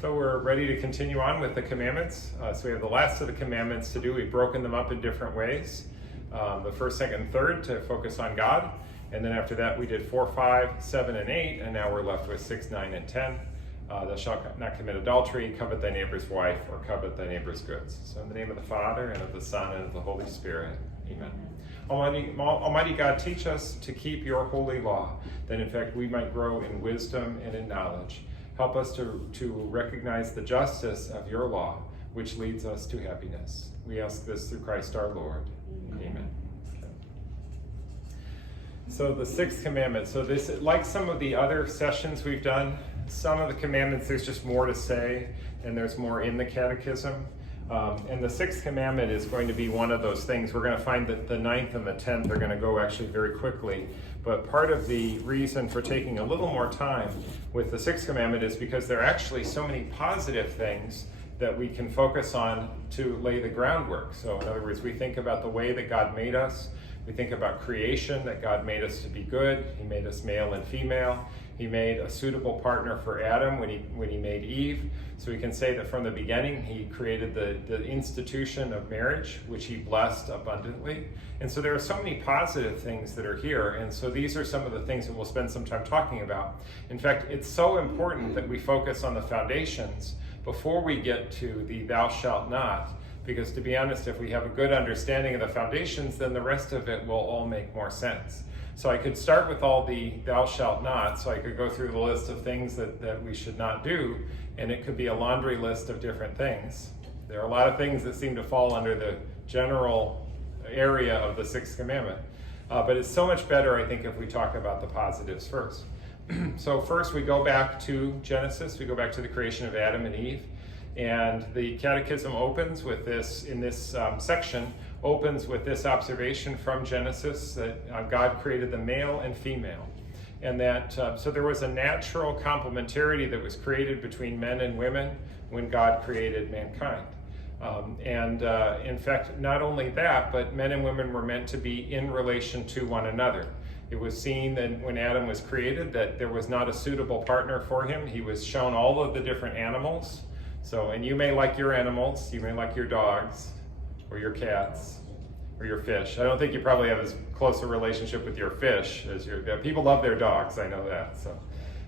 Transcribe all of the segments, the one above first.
So we're ready to continue on with the commandments. So we have the last of the commandments to do. We've broken them up in different ways. The first, second, and third to focus on God. And then after that we did 4, 5, 7, and 8. And now we're left with 6, 9, and 10. Thou shalt not commit adultery, covet thy neighbor's wife, or covet thy neighbor's goods. So in the name of the Father, and of the Son, and of the Holy Spirit. Amen. Almighty God, teach us to keep your holy law, that in fact we might grow in wisdom and in knowledge. Help us to recognize the justice of your law, which leads us to happiness. We ask this through Christ our Lord. Amen. Okay. So the sixth commandment. So this, like some of the other sessions we've done, some of the commandments there's just more to say, and there's more in the catechism. And the sixth commandment is going to be one of those things. We're going to find that the 9th and the 10th are going to go actually very quickly. But part of the reason for taking a little more time with the sixth commandment is because there are actually so many positive things that we can focus on to lay the groundwork. So in other words, we think about the way that God made us. We think about creation, that God made us to be good. He made us male and female. He made a suitable partner for Adam when he made Eve. So we can say that from the beginning, he created the institution of marriage, which he blessed abundantly. And so there are so many positive things that are here. And so these are some of the things that we'll spend some time talking about. In fact, it's so important that we focus on the foundations before we get to the thou shalt not. Because to be honest, if we have a good understanding of the foundations, then the rest of it will all make more sense. So I could start with all the thou shalt not, so I could go through the list of things that we should not do, and it could be a laundry list of different things. There are a lot of things that seem to fall under the general area of the sixth commandment. But it's so much better, I think, if we talk about the positives first. So first we go back to Genesis, we go back to the creation of Adam and Eve. And the catechism opens with this, in this section, opens with this observation from Genesis that God created the male and female. And that, so there was a natural complementarity that was created between men and women when God created mankind. In fact, not only that, but men and women were meant to be in relation to one another. It was seen that when Adam was created that there was not a suitable partner for him. He was shown all of the different animals. So, and you may like your animals, you may like your dogs, or your cats, or your fish. I don't think you probably have as close a relationship with your fish as your, people love their dogs, I know that, so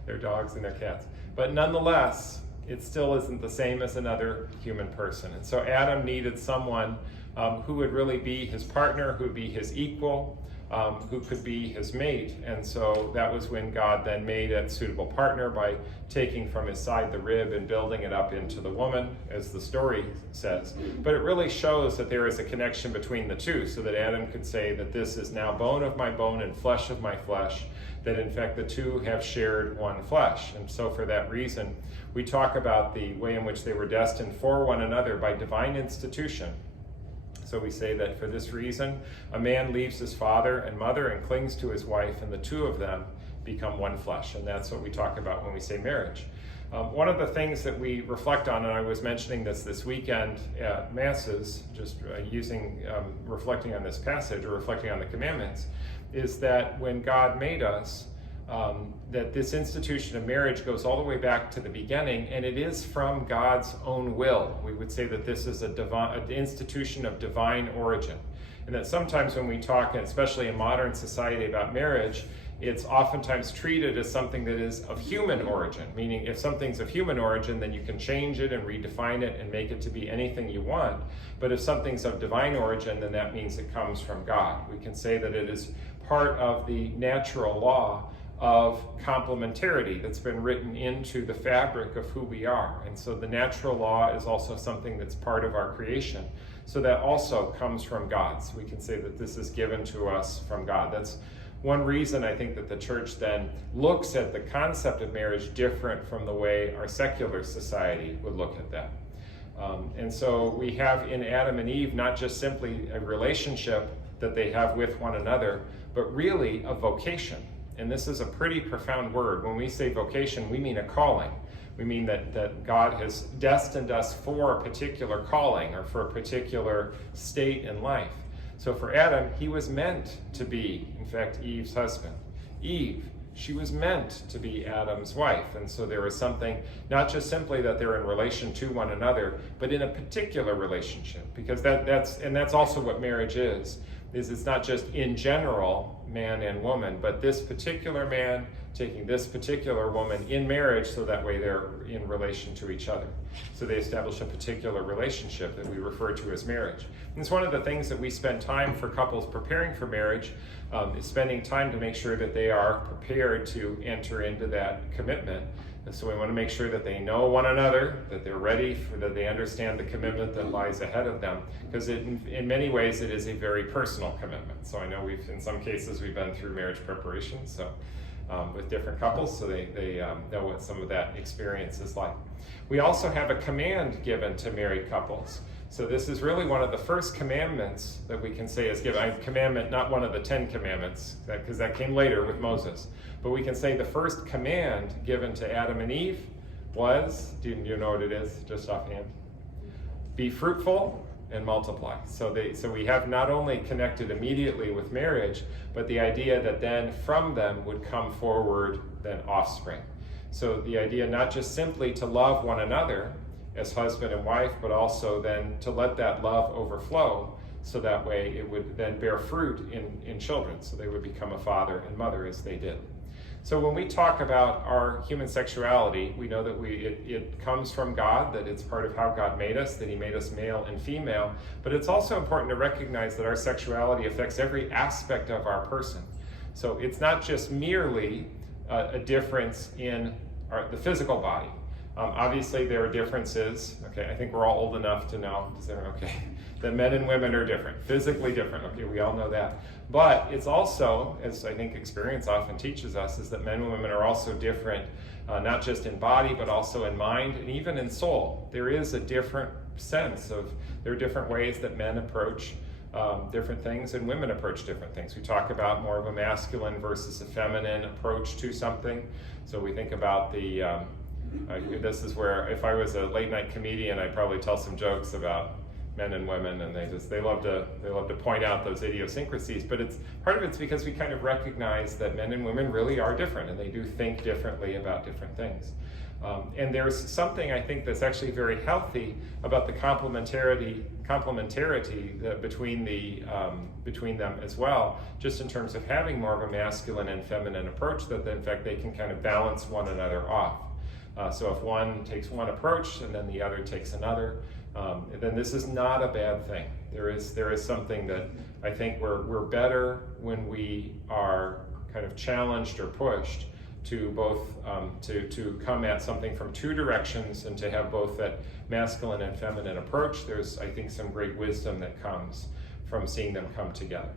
their dogs and their cats. But nonetheless, it still isn't the same as another human person. And so Adam needed someone who would really be his partner, who would be his equal, who could be his mate. And so that was when God then made a suitable partner by taking from his side the rib and building it up into the woman, as the story says. But it really shows that there is a connection between the two, so that Adam could say that this is now bone of my bone and flesh of my flesh, that in fact the two have shared one flesh. And so for that reason, we talk about the way in which they were destined for one another by divine institution. So we say that for this reason, a man leaves his father and mother and clings to his wife, and the two of them become one flesh. And that's what we talk about when we say marriage. One of the things that we reflect on, and I was mentioning this weekend at Masses, just reflecting on this passage or reflecting on the commandments, is that when God made us, that this institution of marriage goes all the way back to the beginning, and it is from God's own will. We would say that this is an institution of divine origin. And that sometimes when we talk, especially in modern society, about marriage, it's oftentimes treated as something that is of human origin, meaning if something's of human origin, then you can change it and redefine it and make it to be anything you want. But if something's of divine origin, then that means it comes from God. We can say that it is part of the natural law of complementarity that's been written into the fabric of who we are. And so the natural law is also something that's part of our creation. So that also comes from God. So we can say that this is given to us from God. That's one reason I think that the church then looks at the concept of marriage different from the way our secular society would look at that. And so we have in Adam and Eve not just simply a relationship that they have with one another, but really a vocation. And this is a pretty profound word. When we say vocation, we mean a calling. We mean that God has destined us for a particular calling or for a particular state in life. So for Adam, he was meant to be, in fact, Eve's husband. Eve, she was meant to be Adam's wife. And so there was something, not just simply that they're in relation to one another, but in a particular relationship, because that's also what marriage is it's not just in general man and woman, but this particular man taking this particular woman in marriage, so that way they're in relation to each other. So they establish a particular relationship that we refer to as marriage. And it's one of the things that we spend time for couples preparing for marriage, is spending time to make sure that they are prepared to enter into that commitment. And so we want to make sure that they know one another, that they're ready, that they understand the commitment that lies ahead of them. Because in many ways, it is a very personal commitment. So I know in some cases, we've been through marriage preparation, so with different couples, so they know what some of that experience is like. We also have a command given to married couples. So this is really one of the first commandments that we can say is given. Commandment, not one of the 10 commandments, because that came later with Moses. But we can say the first command given to Adam and Eve was, do you know what it is, just offhand? Be fruitful and multiply. So we have not only connected immediately with marriage, but the idea that then from them would come forward then offspring. So the idea not just simply to love one another as husband and wife, but also then to let that love overflow, so that way it would then bear fruit in children, so they would become a father and mother as they did. So when we talk about our human sexuality, we know that it comes from God, that it's part of how God made us, that he made us male and female, but it's also important to recognize that our sexuality affects every aspect of our person. So it's not just merely a difference in the physical body. Obviously there are differences, okay, I think we're all old enough to know, that men and women are different, physically different, okay, we all know that. But it's also, as I think experience often teaches us, is that men and women are also different, not just in body, but also in mind and even in soul. There is a different sense there are different ways that men approach different things and women approach different things. We talk about more of a masculine versus a feminine approach to something. So we think about this is where if I was a late night comedian, I'd probably tell some jokes about men and women, and they love to point out those idiosyncrasies. But part of it's because we kind of recognize that men and women really are different, and they do think differently about different things. And there's something I think that's actually very healthy about the complementarity between them as well, just in terms of having more of a masculine and feminine approach, that in fact they can kind of balance one another off. So if one takes one approach and then the other takes another, then this is not a bad thing. There is something that I think we're better when we are kind of challenged or pushed to both to come at something from two directions and to have both that masculine and feminine approach. There's, I think, some great wisdom that comes from seeing them come together.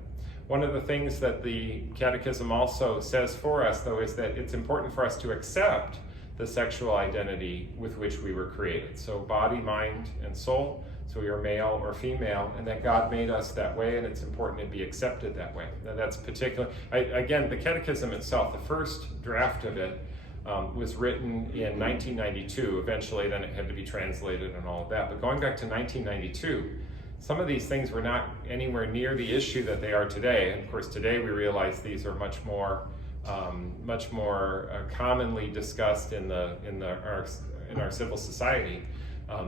One of the things that the Catechism also says for us, though, is that it's important for us to accept the sexual identity with which we were created. So body, mind, and soul. So we are male or female, and that God made us that way, and it's important to be accepted that way. Now that's particular. Again, the Catechism itself, the first draft of it was written in 1992. Eventually, then it had to be translated and all of that. But going back to 1992, some of these things were not anywhere near the issue that they are today. And of course, today we realize these are much more commonly discussed in our civil society.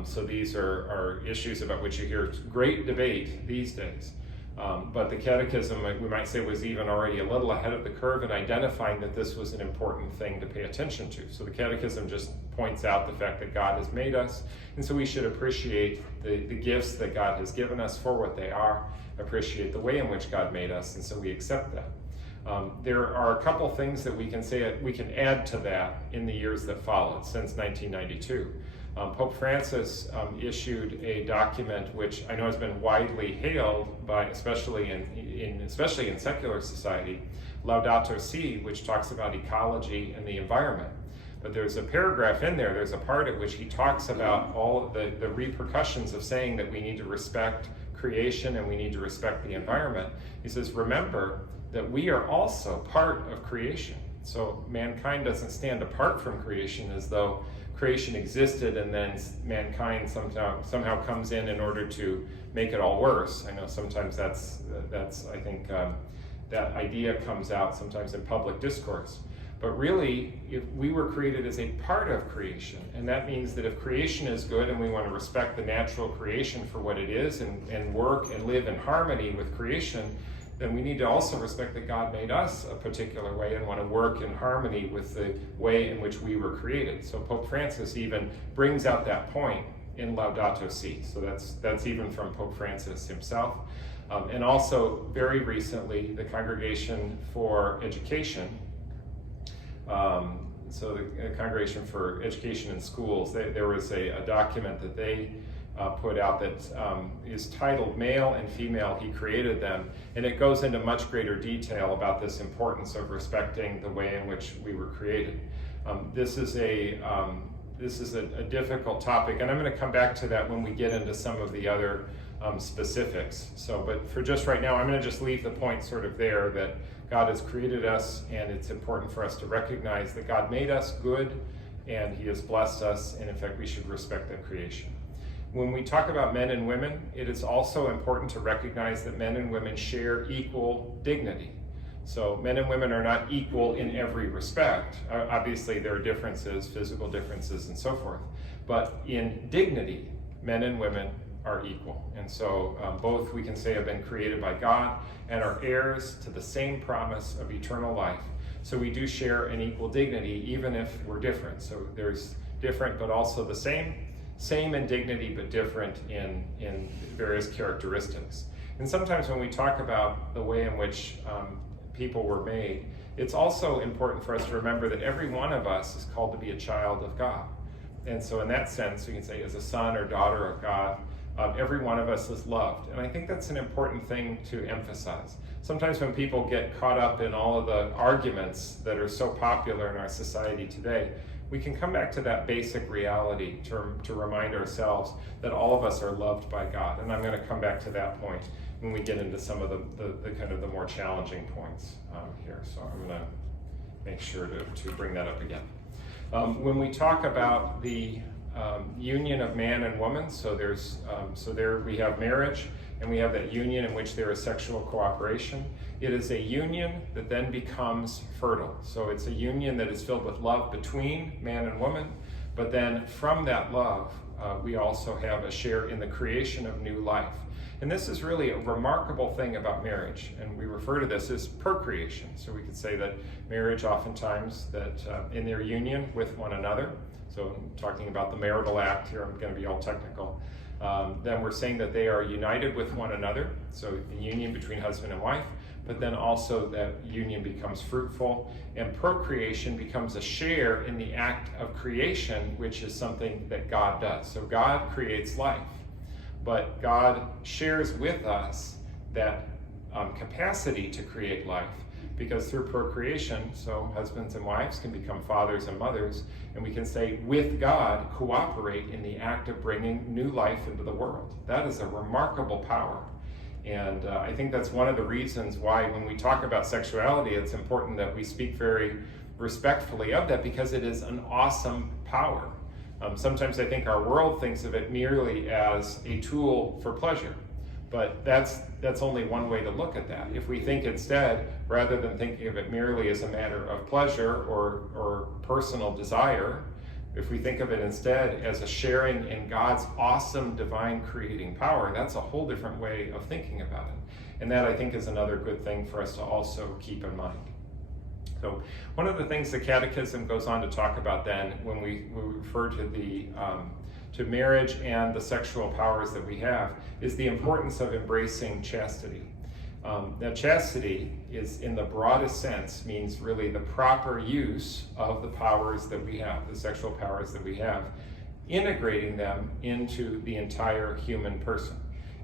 So these are issues about which you hear great debate these days. But the Catechism, we might say, was even already a little ahead of the curve in identifying that this was an important thing to pay attention to. So the Catechism just points out the fact that God has made us, and so we should appreciate the gifts that God has given us for what they are, appreciate the way in which God made us, and so we accept that. There are a couple things that we can add to that in the years that followed, since 1992. Pope Francis issued a document which I know has been widely hailed by, especially in secular society, Laudato Si, which talks about ecology and the environment. But there's a paragraph in there, there's a part at which he talks about all of the repercussions of saying that we need to respect creation and we need to respect the environment. He says, remember that we are also part of creation. So mankind doesn't stand apart from creation as though creation existed and then mankind somehow comes in order to make it all worse. I know sometimes that's I think that idea comes out sometimes in public discourse. But really, if we were created as a part of creation, and that means that if creation is good and we want to respect the natural creation for what it is and work and live in harmony with creation, then we need to also respect that God made us a particular way and want to work in harmony with the way in which we were created. So Pope Francis even brings out that point in Laudato Si. So that's even from Pope Francis himself. And also, very recently, the Congregation for Education, so the Congregation for Education in Schools, there was a document that they put out that is titled Male and Female, He Created Them, and it goes into much greater detail about this importance of respecting the way in which we were created. This is a difficult topic, and I'm going to come back to that when we get into some of the other specifics. But for just right now, I'm going to just leave the point sort of there that God has created us, and it's important for us to recognize that God made us good, and He has blessed us, and in fact, we should respect that creation. When we talk about men and women, it is also important to recognize that men and women share equal dignity. So men and women are not equal in every respect. Obviously, there are differences, physical differences, and so forth. But in dignity, men and women are equal. And so both, we can say, have been created by God and are heirs to the same promise of eternal life. So we do share an equal dignity, even if we're different. So there's different but also the same in dignity but different in various characteristics. And sometimes when we talk about the way in which people were made, it's also important for us to remember that every one of us is called to be a child of God. And so in that sense, we can say as a son or daughter of God, every one of us is loved. And I think that's an important thing to emphasize. Sometimes when people get caught up in all of the arguments that are so popular in our society today, we can come back to that basic reality to remind ourselves that all of us are loved by God. And I'm going to come back to that point when we get into some of the kind of the more challenging points here. So I'm going to make sure to bring that up again. When we talk about the union of man and woman, so there we have marriage, and we have that union in which there is sexual cooperation. It is a union that then becomes fertile. So it's a union that is filled with love between man and woman, but then from that love, we also have a share in the creation of new life. And this is really a remarkable thing about marriage, and we refer to this as procreation. So we could say that marriage oftentimes, that in their union with one another, so I'm talking about the marital act here, I'm going to be all technical, then we're saying that they are united with one another, so the union between husband and wife, but then also that union becomes fruitful, and procreation becomes a share in the act of creation, which is something that God does. So God creates life, but God shares with us that capacity to create life, because through procreation, so husbands and wives can become fathers and mothers, and we can say, with God, cooperate in the act of bringing new life into the world. That is a remarkable power. And I think that's one of the reasons why when we talk about sexuality, it's important that we speak very respectfully of that, because it is an awesome power. Sometimes I think our world thinks of it merely as a tool for pleasure, but that's only one way to look at that. If we think instead, rather than thinking of it merely as a matter of pleasure or personal desire, if we think of it instead as a sharing in God's awesome divine creating power, that's a whole different way of thinking about it. And that, I think, is another good thing for us to also keep in mind. So one of the things the Catechism goes on to talk about then, when we refer to to marriage and the sexual powers that we have, is the importance of embracing chastity. Now, chastity is, in the broadest sense, means really the proper use of the powers that we have, the sexual powers that we have, integrating them into the entire human person.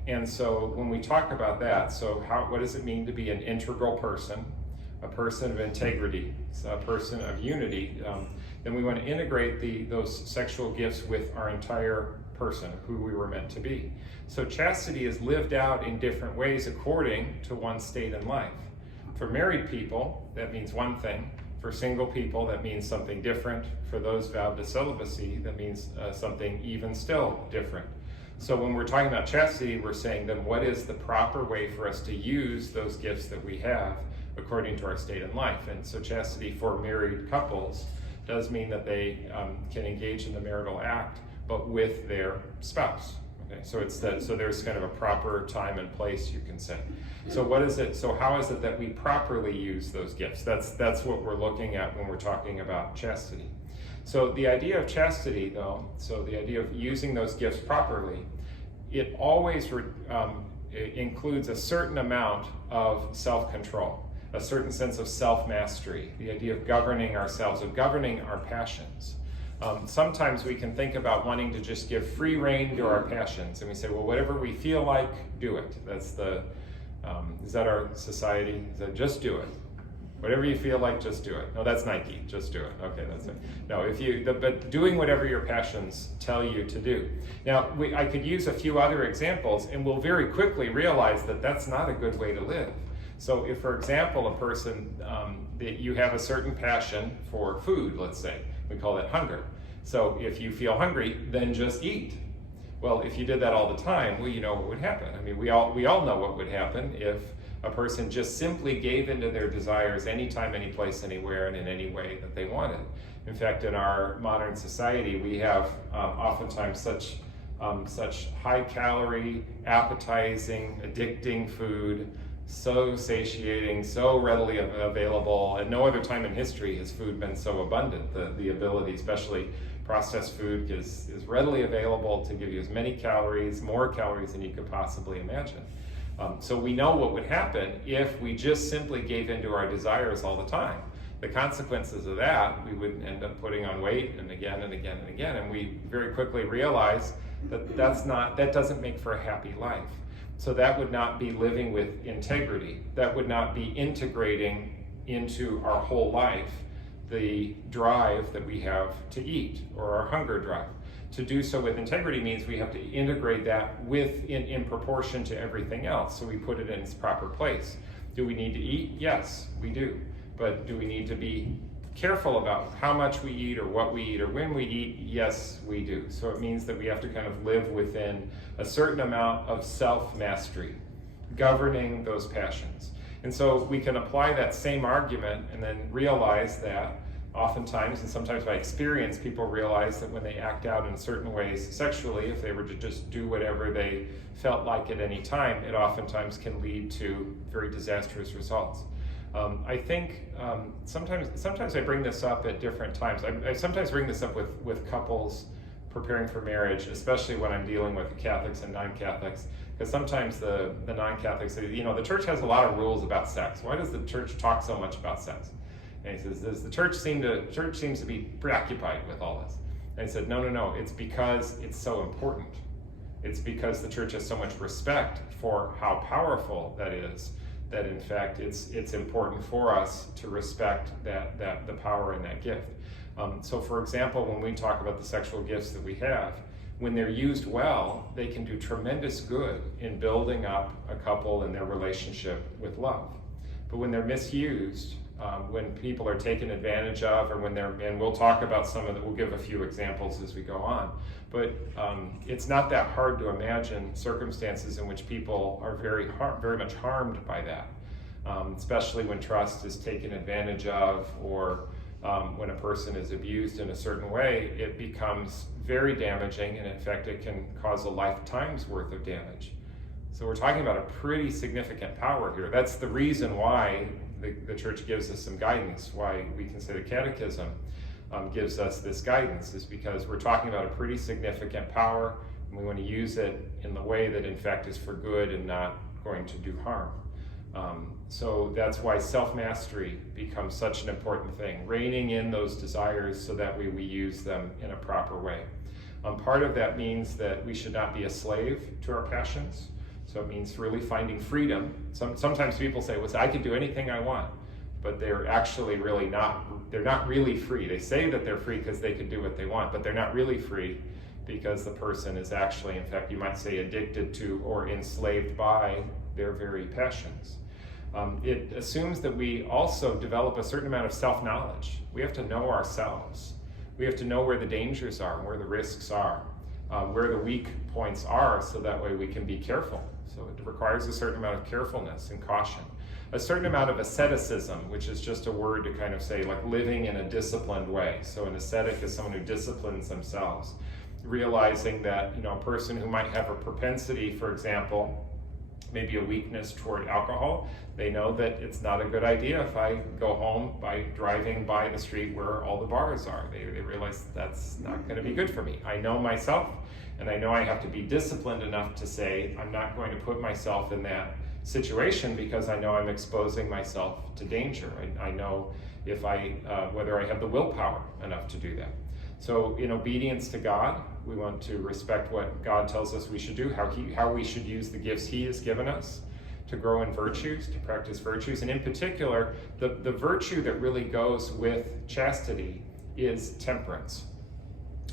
And so when we talk about that, so what does it mean to be an integral person, a person of integrity, a person of unity? Then we want to integrate those sexual gifts with our entire person, who we were meant to be. So chastity is lived out in different ways according to one's state in life. For married people, that means one thing. For single people, that means something different. For those vowed to celibacy, that means something even still different. So when we're talking about chastity, we're saying then what is the proper way for us to use those gifts that we have according to our state in life. And so chastity for married couples does mean that they can engage in the marital act, but with their spouse. Okay, so so there's kind of a proper time and place, you can say. So what is it? So how is it that we properly use those gifts? That's what we're looking at when we're talking about chastity. So the idea of chastity, though, so the idea of using those gifts properly, it always it includes a certain amount of self-control, a certain sense of self-mastery, the idea of governing ourselves, of governing our passions. Sometimes we can think about wanting to just give free rein to our passions, and we say, well, whatever we feel like, do it. That's is that our society? Is that just do it? Whatever you feel like, just do it. No, that's Nike, just do it. Okay, that's it. No, but doing whatever your passions tell you to do. Now, I could use a few other examples, and we'll very quickly realize that that's not a good way to live. So if, for example, a person, that you have a certain passion for food, let's say, we call that hunger. So if you feel hungry, then just eat. Well, if you did that all the time, well, you know what would happen. I mean, we all know what would happen if a person just simply gave into their desires anytime, any place, anywhere, and in any way that they wanted. In fact, in our modern society, we have oftentimes such high-calorie, appetizing, addicting food, so satiating, so readily available. At no other time in history has food been so abundant. The ability, especially processed food, is readily available to give you as many calories, more calories than you could possibly imagine. So we know what would happen if we just simply gave into our desires all the time. The consequences of that, we would end up putting on weight and again and again and again, and we very quickly realize that that doesn't make for a happy life. So that would not be living with integrity. That would not be integrating into our whole life the drive that we have to eat, or our hunger drive. To do so with integrity means we have to integrate that in proportion to everything else. So we put it in its proper place. Do we need to eat? Yes, we do. But do we need to be careful about how much we eat or what we eat or when we eat? Yes, we do. So it means that we have to kind of live within a certain amount of self-mastery, governing those passions. And so we can apply that same argument and then realize that oftentimes, and sometimes by experience, people realize that when they act out in certain ways sexually, if they were to just do whatever they felt like at any time, it oftentimes can lead to very disastrous results. I think sometimes I bring this up at different times. I sometimes bring this up with couples preparing for marriage, especially when I'm dealing with Catholics and non-Catholics, because sometimes the non-Catholics say, you know, the church has a lot of rules about sex. Why does the church talk so much about sex? And he says, the church seems to be preoccupied with all this. And I said, no, it's because it's so important. It's because the church has so much respect for how powerful that is, that in fact it's important for us to respect the power in that gift. So for example, when we talk about the sexual gifts that we have, when they're used well, they can do tremendous good in building up a couple and their relationship with love. But when they're misused, when people are taken advantage of, or and we'll talk about some of we'll give a few examples as we go on, but it's not that hard to imagine circumstances in which people are very much harmed by that, especially when trust is taken advantage of, or when a person is abused in a certain way, it becomes very damaging, and in fact it can cause a lifetime's worth of damage. So we're talking about a pretty significant power here. That's the reason why the church gives us some guidance, why we can say the catechism gives us this guidance, is because we're talking about a pretty significant power, and we want to use it in the way that in fact is for good and not going to do harm. So that's why self-mastery becomes such an important thing, reining in those desires so that we use them in a proper way. Part of that means that we should not be a slave to our passions. So it means really finding freedom. Sometimes people say, well, I can do anything I want, but they're actually really not, they're not really free. They say that they're free because they can do what they want, but they're not really free because the person is actually, in fact, you might say, addicted to or enslaved by their very passions. It assumes that we also develop a certain amount of self-knowledge. We have to know ourselves. We have to know where the dangers are, where the risks are, where the weak points are, so that way we can be careful. So it requires a certain amount of carefulness and caution. a certain amount of asceticism, which is just a word to kind of say like living in a disciplined way. So an ascetic is someone who disciplines themselves, realizing that, a person who might have a propensity, for example, maybe a weakness toward alcohol, they know that it's not a good idea if I go home by driving by the street where all the bars are. They realize that's not going to be good for me. I know myself, and I know I have to be disciplined enough to say, I'm not going to put myself in that situation because I know I'm exposing myself to danger. I know if whether I have the willpower enough to do that. So in obedience to God, we want to respect what God tells us we should do, how we should use the gifts He has given us to grow in virtues, to practice virtues. And in particular, the virtue that really goes with chastity is temperance.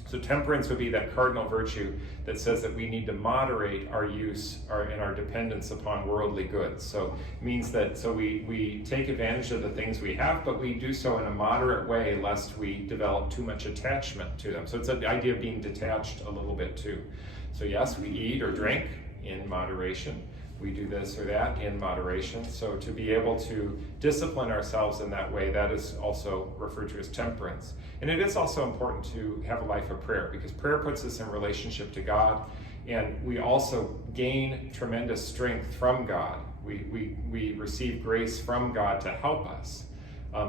So temperance would be that cardinal virtue that says that we need to moderate our use and our dependence upon worldly goods. So it means that we take advantage of the things we have, but we do so in a moderate way lest we develop too much attachment to them. So it's the idea of being detached a little bit too. So yes, we eat or drink in moderation. We do this or that in moderation. So to be able to discipline ourselves in that way, that is also referred to as temperance. And it is also important to have a life of prayer, because prayer puts us in relationship to God, and we also gain tremendous strength from God. We receive grace from God to help us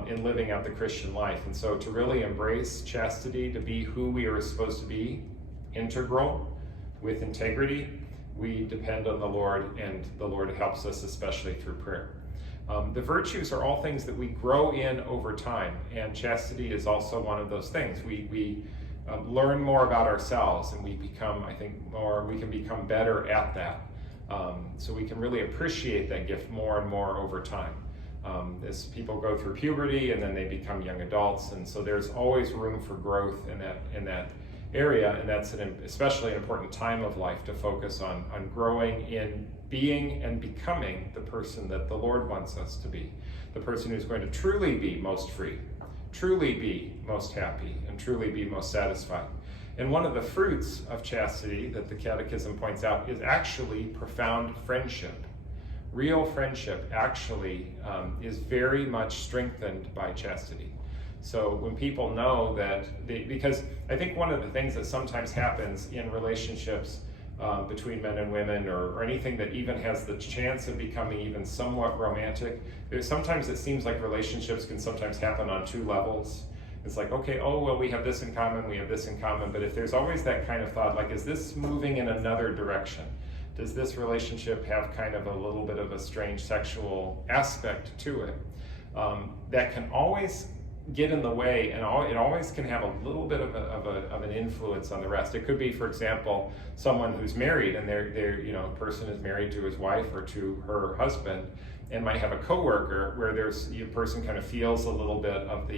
in living out the Christian life. And so to really embrace chastity, to be who we are supposed to be, integral, with integrity, we depend on the Lord, and the Lord helps us especially through prayer. The virtues are all things that we grow in over time, and chastity is also one of those things. We learn more about ourselves, and we become, we can become better at that. So we can really appreciate that gift more and more over time. As people go through puberty and then they become young adults, and so there's always room for growth in that area, and that's especially an important time of life to focus on growing in being and becoming the person that the Lord wants us to be, the person who's going to truly be most free, truly be most happy, and truly be most satisfied. And one of the fruits of chastity that the Catechism points out is actually profound friendship. Real friendship actually is very much strengthened by chastity. So when people know that, because I think one of the things that sometimes happens in relationships between men and women, or anything that even has the chance of becoming even somewhat romantic, sometimes it seems like relationships can sometimes happen on two levels. It's like, okay, we have this in common, we have this in common, but if there's always that kind of thought, like, is this moving in another direction? Does this relationship have kind of a little bit of a strange sexual aspect to it? That can always get in the way, and it always can have a little bit of an influence on the rest. It could be, for example, someone who's married, and a person is married to his wife or to her husband, and might have a coworker where a person kind of feels a little bit of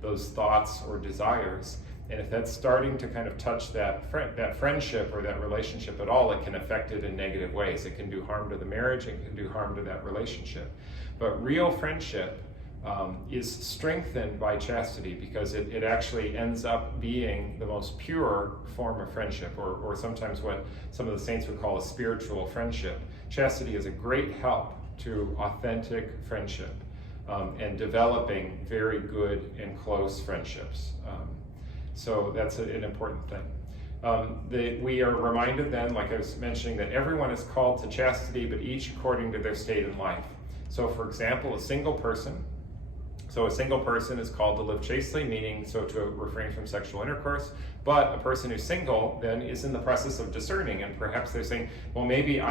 those thoughts or desires. And if that's starting to kind of touch that friendship or that relationship at all, it can affect it in negative ways. It can do harm to the marriage, it can do harm to that relationship. But real friendship is strengthened by chastity, because it actually ends up being the most pure form of friendship, or sometimes what some of the saints would call a spiritual friendship. Chastity is a great help to authentic friendship and developing very good and close friendships. So that's an important thing. We are reminded then, like I was mentioning, that everyone is called to chastity, but each according to their state in life. So for example, a single person is called to live chastely, meaning to refrain from sexual intercourse. But a person who's single then is in the process of discerning, and perhaps they're saying, well, maybe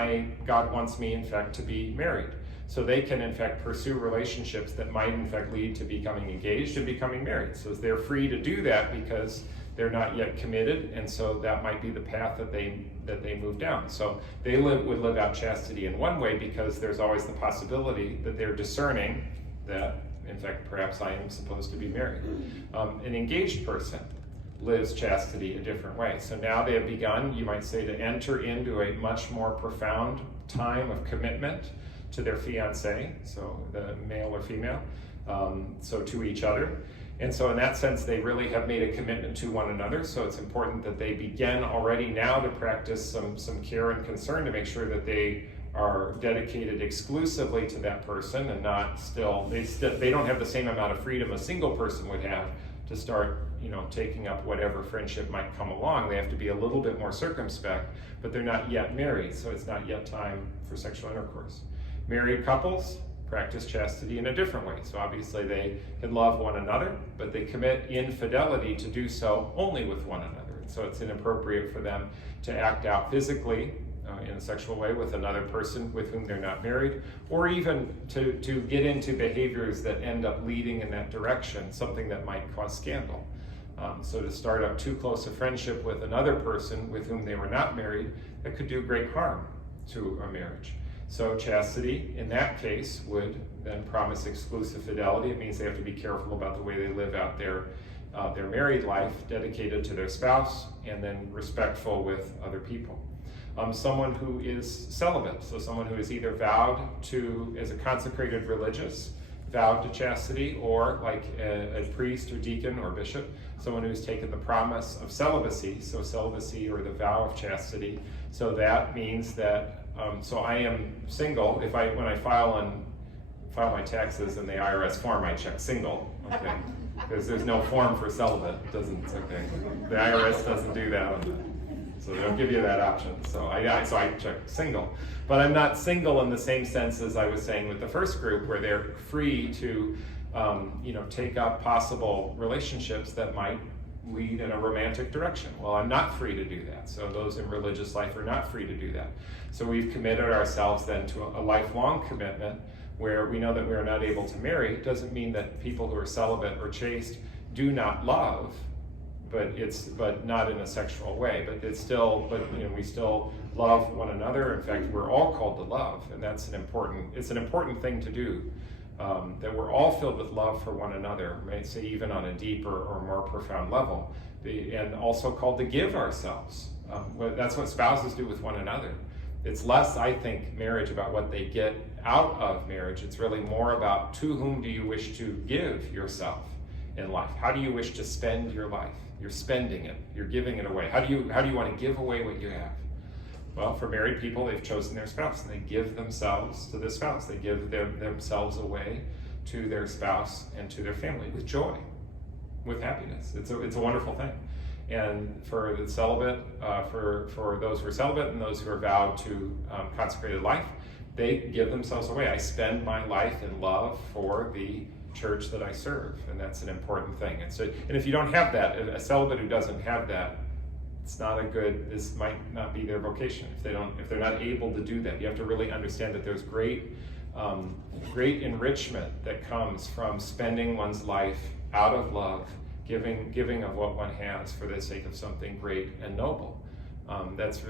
God wants me in fact to be married. So they can in fact pursue relationships that might in fact lead to becoming engaged and becoming married. So they're free to do that because they're not yet committed, and so that might be the path that they move down. So they would live out chastity in one way, because there's always the possibility that they're discerning that in fact perhaps I am supposed to be married. An engaged person lives chastity a different way. So now they have begun, you might say, to enter into a much more profound time of commitment to their fiancé, so the male or female, so to each other. And so in that sense, they really have made a commitment to one another. So it's important that they begin already now to practice some care and concern to make sure that they are dedicated exclusively to that person and not they don't have the same amount of freedom a single person would have to start, taking up whatever friendship might come along. They have to be a little bit more circumspect, but they're not yet married, so it's not yet time for sexual intercourse. Married couples practice chastity in a different way. So obviously they can love one another, but they commit infidelity to do so only with one another. And so it's inappropriate for them to act out physically in a sexual way with another person with whom they're not married, or even to get into behaviors that end up leading in that direction, something that might cause scandal. So to start up too close a friendship with another person with whom they were not married, that could do great harm to a marriage. So chastity, in that case, would then promise exclusive fidelity. It means they have to be careful about the way they live out their married life, dedicated to their spouse, and then respectful with other people. Someone who is celibate, so someone who is either vowed to, as a consecrated religious, vowed to chastity, or like a priest or deacon or bishop, someone who's taken the promise of celibacy, so celibacy or the vow of chastity. So that means that, so I am single. When I file my taxes in the IRS form, I check single, okay? Because there's no form for celibate, okay? The IRS doesn't do that. So they don't give you that option. So I check single. But I'm not single in the same sense as I was saying with the first group, where they're free to take up possible relationships that might lead in a romantic direction. Well, I'm not free to do that. So those in religious life are not free to do that. So we've committed ourselves then to a lifelong commitment where we know that we are not able to marry. It doesn't mean that people who are celibate or chaste do not love, but not in a sexual way. But we still love one another. In fact, we're all called to love, and it's an important thing to do. That we're all filled with love for one another, right? Say even on a deeper or more profound level, and also called to give ourselves. That's what spouses do with one another. It's less, I think, marriage about what they get out of marriage. It's really more about to whom do you wish to give yourself in life? How do you wish to spend your life? You're spending it. You're giving it away. How do you want to give away what you have? Well, for married people, they've chosen their spouse, and they give themselves to the spouse. They give themselves away to their spouse and to their family with joy, with happiness. It's a wonderful thing. And for the celibate, for those who are celibate and those who are vowed to consecrated life, they give themselves away. I spend my life in love for the church that I serve, and that's an important thing. And if you don't have that, a celibate who doesn't have that, this might not be their vocation. If they're not able to do that, you have to really understand that there's great enrichment that comes from spending one's life out of love, giving of what one has for the sake of something great and noble. That's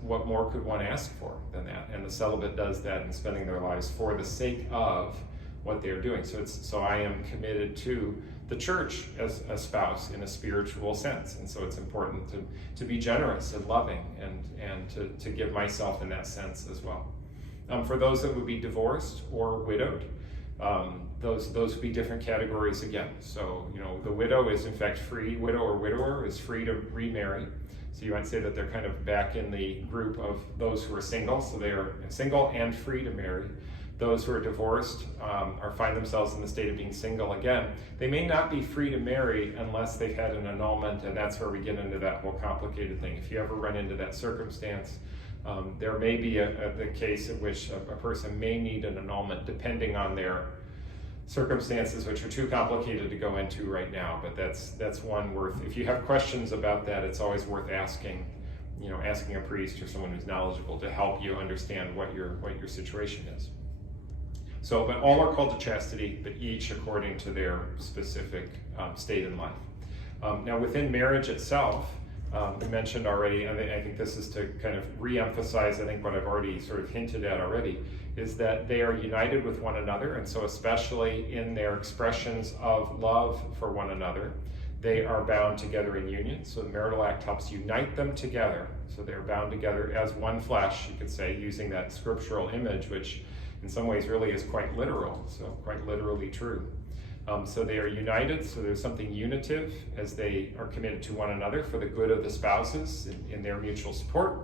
what more could one ask for than that? And the celibate does that in spending their lives for the sake of what they're doing. So I am committed to the church as a spouse in a spiritual sense, and so it's important to be generous and loving and to give myself in that sense as well. For those that would be divorced or widowed, those would be different categories again. So the widow is in fact free. Widow or widower is free to remarry. So you might say that they're kind of back in the group of those who are single. So they are single and free to marry. Those who are divorced or find themselves in the state of being single again, they may not be free to marry unless they've had an annulment, and that's where we get into that whole complicated thing. If you ever run into that circumstance, there may be the case in which a person may need an annulment depending on their circumstances, which are too complicated to go into right now, but that's one worth, if you have questions about that, it's always worth asking a priest or someone who's knowledgeable to help you understand what your situation is. So, but all are called to chastity, but each according to their specific state in life. Now, within marriage itself, we mentioned already, I think this is to kind of re-emphasize, I think what I've already sort of hinted at already, is that they are united with one another, and so especially in their expressions of love for one another, they are bound together in union. So the marital act helps unite them together. So they're bound together as one flesh, you could say, using that scriptural image, which in some ways really is quite literal, so quite literally true. So they are united, so there's something unitive as they are committed to one another for the good of the spouses in their mutual support.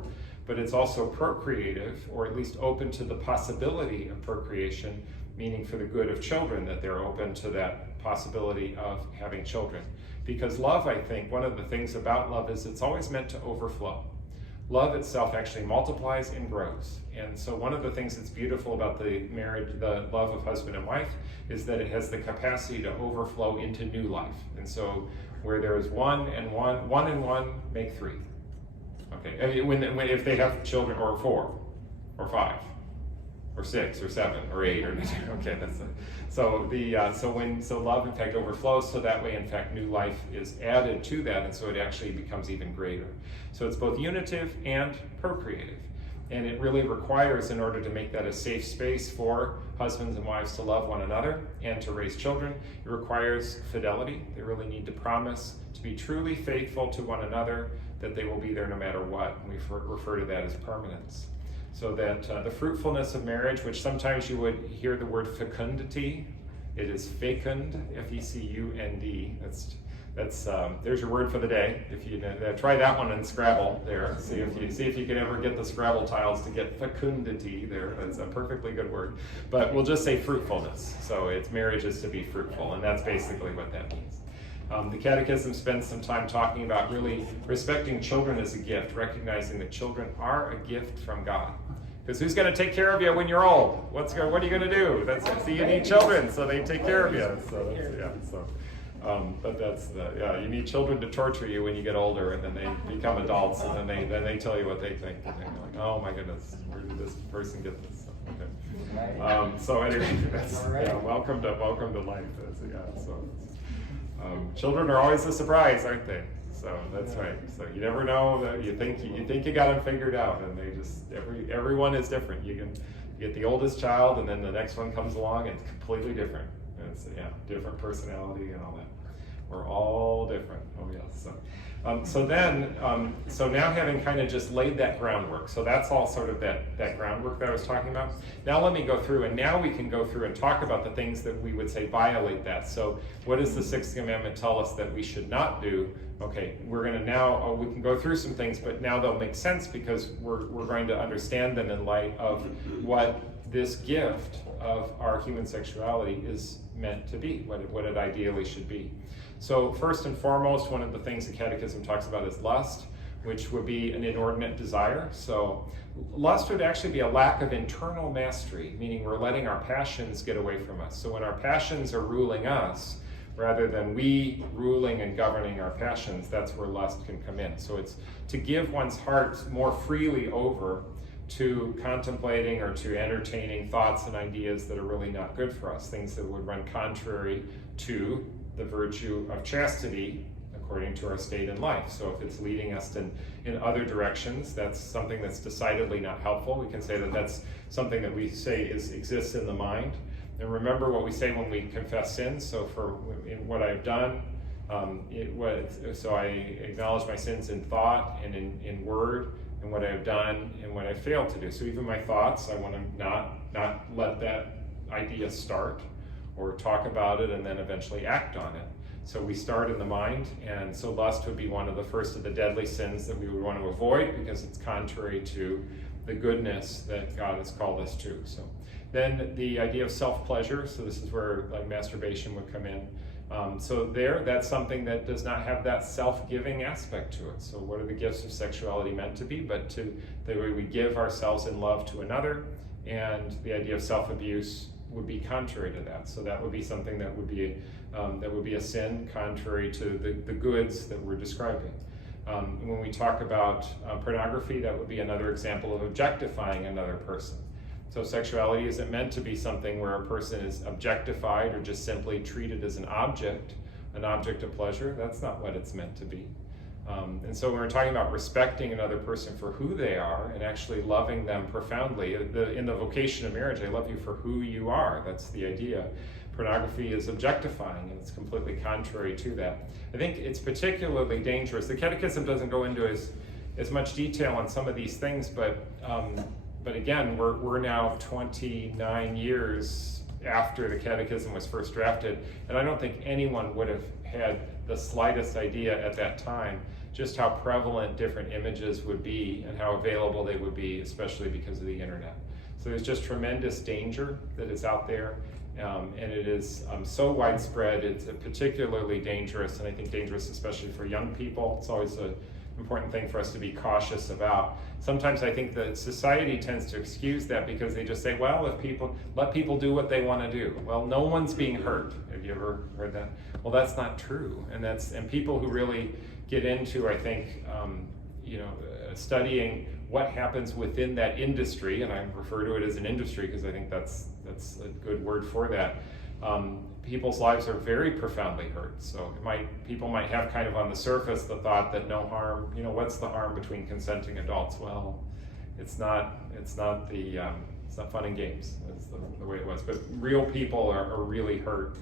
but it's also procreative, or at least open to the possibility of procreation, meaning for the good of children, that they're open to that possibility of having children. Because love, I think, one of the things about love is it's always meant to overflow. Love itself actually multiplies and grows. And so one of the things that's beautiful about the marriage, the love of husband and wife, is that it has the capacity to overflow into new life. And so where there is one and one make three. Okay, I mean, if they have children, or 4, or 5, or 6, or 7, or 8, or okay, that's it. So love in fact overflows, so that way in fact new life is added to that, and so it actually becomes even greater. So it's both unitive and procreative, and it really requires, in order to make that a safe space for husbands and wives to love one another and to raise children, it requires fidelity. They really need to promise to be truly faithful to one another, that they will be there no matter what. And we refer to that as permanence. So that the fruitfulness of marriage, which sometimes you would hear the word fecundity, it is fecund, F-E-C-U-N-D. That's there's your word for the day. If you try that one in Scrabble there, see if you can ever get the Scrabble tiles to get fecundity there. That's a perfectly good word. But we'll just say fruitfulness. So marriage is to be fruitful, and that's basically what that means. The Catechism spends some time talking about really respecting children as a gift, recognizing that children are a gift from God. Because who's going to take care of you when you're old? What are you going to do? You need children, so they take care of you. You need children to torture you when you get older, and then they become adults, and then they tell you what they think. And you're like, oh my goodness, where did this person get this? Okay. So anyway, welcome to life. Children are always a surprise, aren't they? So that's right. So you never know that you think you got them figured out, and they just everyone is different. You get the oldest child, and then the next one comes along, and it's completely different. And it's different personality and all that. We're all different. Oh yes. So now having kind of just laid that groundwork, so that's all sort of that groundwork that I was talking about. Now let me go through, and now we can go through and talk about the things that we would say violate that. So what does the Sixth Commandment tell us that we should not do? Okay, we're going to now, we can go through some things, but now they'll make sense because we're going to understand them in light of what this gift of our human sexuality is meant to be, what it ideally should be. So first and foremost, one of the things the Catechism talks about is lust, which would be an inordinate desire. So lust would actually be a lack of internal mastery, meaning we're letting our passions get away from us. So when our passions are ruling us, rather than we ruling and governing our passions, that's where lust can come in. So it's to give one's heart more freely over to contemplating or to entertaining thoughts and ideas that are really not good for us, things that would run contrary to the virtue of chastity according to our state in life. So if it's leading us in other directions, that's something that's decidedly not helpful. We can say that that's something that we say exists in the mind. And remember what we say when we confess sins. So in what I've done, so I acknowledge my sins in thought and in word, and what I've done and what I failed to do. So even my thoughts, I want to not let that idea start, or talk about it and then eventually act on it. So we start in the mind, and so lust would be one of the first of the deadly sins that we would want to avoid, because it's contrary to the goodness that God has called us to. So then the idea of self-pleasure, so this is where like masturbation would come in. That's something that does not have that self-giving aspect to it. So what are the gifts of sexuality meant to be? But to the way we give ourselves in love to another, and the idea of self-abuse would be contrary to that. So that would be something that would be a sin contrary to the goods that we're describing. When we talk about pornography, that would be another example of objectifying another person. So sexuality isn't meant to be something where a person is objectified or just simply treated as an object of pleasure. That's not what it's meant to be. And so when we're talking about respecting another person for who they are and actually loving them profoundly, in the vocation of marriage, I love you for who you are. That's the idea. Pornography is objectifying, and it's completely contrary to that. I think it's particularly dangerous. The Catechism doesn't go into as much detail on some of these things, but again, we're now 29 years after the Catechism was first drafted, and I don't think anyone would have had the slightest idea at that time just how prevalent different images would be and how available they would be, especially because of the internet. So there's just tremendous danger that is out there, and it is so widespread. It's particularly dangerous, and I think dangerous especially for young people. It's always an important thing for us to be cautious about. Sometimes I think that society tends to excuse that because they just say, well, let people do what they want to do. Well, no one's being hurt. Have you ever heard that? Well, that's not true. And people who really get into, I think, studying what happens within that industry, and I refer to it as an industry because I think that's a good word for that. People's lives are very profoundly hurt. So people might have kind of on the surface the thought that no harm, what's the harm between consenting adults? Well, it's not fun and games. That's the way it was. But real people are really hurt,